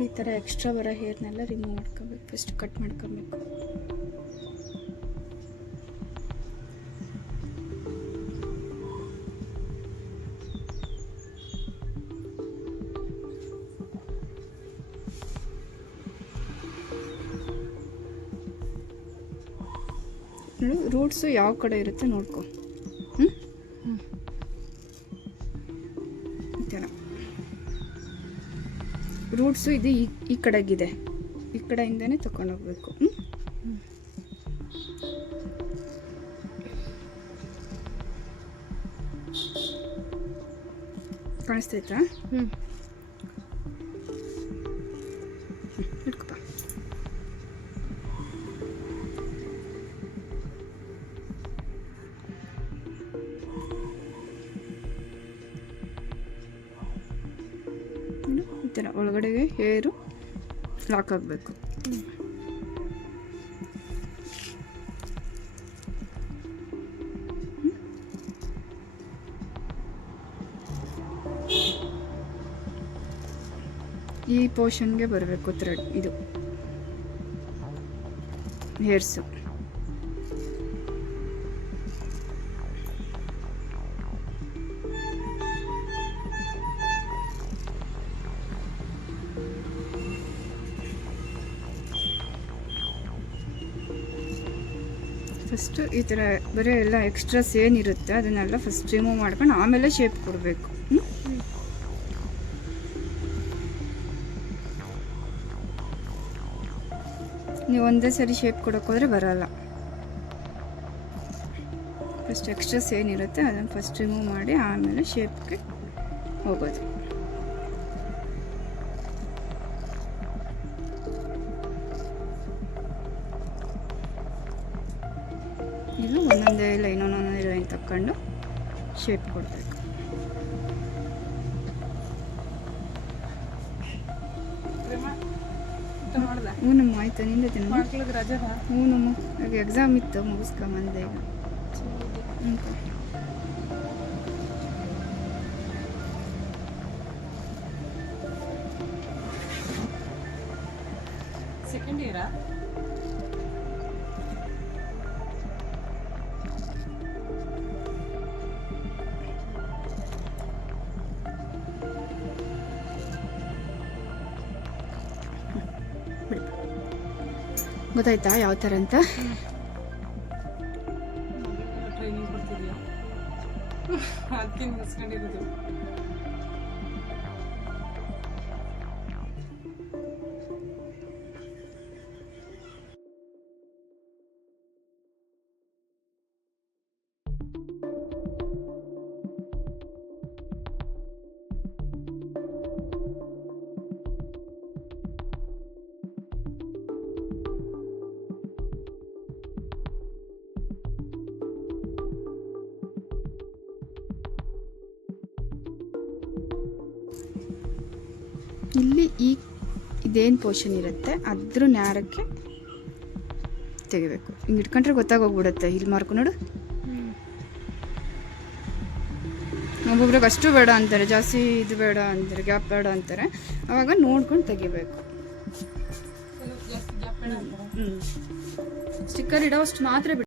ಈ ಥರ ಎಕ್ಸ್ಟ್ರಾ ಬರೋ ಹೇರ್ನೆಲ್ಲ ರಿಮೂವ್ ಮಾಡ್ಕೋಬೇಕು, ಫಸ್ಟ್ ಕಟ್ ಮಾಡ್ಕೊಬೇಕು. ರೂಟ್ಸು ಯಾವ ಕಡೆ ಇರುತ್ತೆ ನೋಡ್ಕೊ. ಈ ಥರ ರೂಟ್ಸು ಇದು ಈ ಕಡೆಗಿದೆ, ಈ ಕಡೆಯಿಂದನೇ ತಗೊಂಡೋಗ್ಬೇಕು. ಕಾಣಿಸ್ತೈತಾ? ಇಟ್ಕೊಪ್ಪ. ಈ ಥರ ಒಳಗಡೆಗೆ ಹೇರು ಲಾಕ್ ಆಗಬೇಕು. ಈ ಪೋರ್ಷನ್ಗೆ ಬರಬೇಕು ಥ್ರೆಡ್, ಇದು ಹೇರ್ಸು. ಫಸ್ಟು ಈ ಥರ ಬರೀ ಎಲ್ಲ ಎಕ್ಸ್ಟ್ರಾಸ್ ಏನಿರುತ್ತೆ ಅದನ್ನೆಲ್ಲ ಫಸ್ಟ್ ರಿಮೂವ್ ಮಾಡ್ಕೊಂಡು ಆಮೇಲೆ ಶೇಪ್ ಕೊಡಬೇಕು. ನೀವು ಒಂದೇ ಸರಿ ಶೇಪ್ ಕೊಡೋಕ್ಕೋದ್ರೆ ಬರಲ್ಲ. ಫಸ್ಟ್ ಎಕ್ಸ್ಟ್ರಾಸ್ ಏನಿರುತ್ತೆ ಅದನ್ನು ಫಸ್ಟ್ ರಿಮೂವ್ ಮಾಡಿ ಆಮೇಲೆ ಶೇಪ್ಗೆ ಹೋಗೋದು. ಇದು ಒಂದೊಂದೇ ಲೈನ್ ಒಂದೊಂದೇ ಲೈನ್ ತಗೊಂಡು ಶೇಪ್ ಕೊಡಬೇಕು. ಹ್ಞೂ ನಮ್ಮ ಆಯ್ತು, ನಿಂದ ತಿನ್ನು. ಹ್ಞೂ ನಮ್ಮ ಈಗ ಎಕ್ಸಾಮ್ ಇತ್ತು, ಮುಗಿಸ್ಕೊಂಬಂದೆ ಈಗ. ಸೆಕೆಂಡ್ ಇಯರಾ? ಗೊತ್ತಾಯ್ತಾ ಯಾವ ಥರ ಅಂತ? ಟ್ರೈನಿಂಗ್ ಕೊಡ್ತಿದ್ಯಾ? ಅದಕ್ಕೆ ಮುಗಿಸ್ಕೊಂಡಿರೋದು. ಇಲ್ಲಿ ಇದೇನು ಪೋರ್ಷನ್ ಇರುತ್ತೆ ಅದ್ರ ನ್ಯಾರಕ್ಕೆ ತೆಗಿಬೇಕು. ಹಿಂಗೆ ಇಟ್ಕೊಂಡ್ರೆ ಗೊತ್ತಾಗೋಗ್ಬಿಡುತ್ತೆ. ಇಲ್ಲಿ ಮಾರ್ಕು ನೋಡು. ಒಬ್ಬೊಬ್ರಿಗೆ ಅಷ್ಟು ಬೇಡ ಅಂತಾರೆ, ಜಾಸ್ತಿ ಇದು ಬೇಡ ಅಂತಾರೆ, ಗ್ಯಾಪ್ ಬೇಡ ಅಂತಾರೆ. ಆವಾಗ ನೋಡ್ಕೊಂಡು ತೆಗಿಬೇಕು. ಸ್ಟಿಕ್ಕರ್ ಇಡೋಷ್ಟು ಮಾತ್ರ